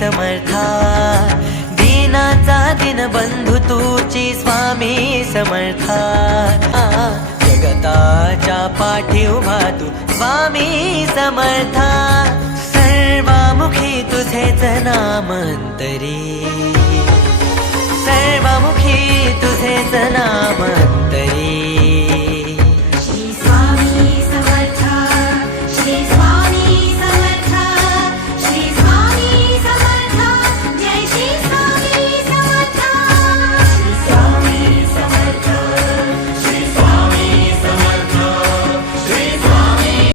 समर्था दीनाचा दीनबंधू तुची स्वामी समर्था जगताच्या पाठी उभा तू स्वामी समर्था सर्वामुखी तुझेच नामंतरी सर्वामुखी तुझेच नामंतरी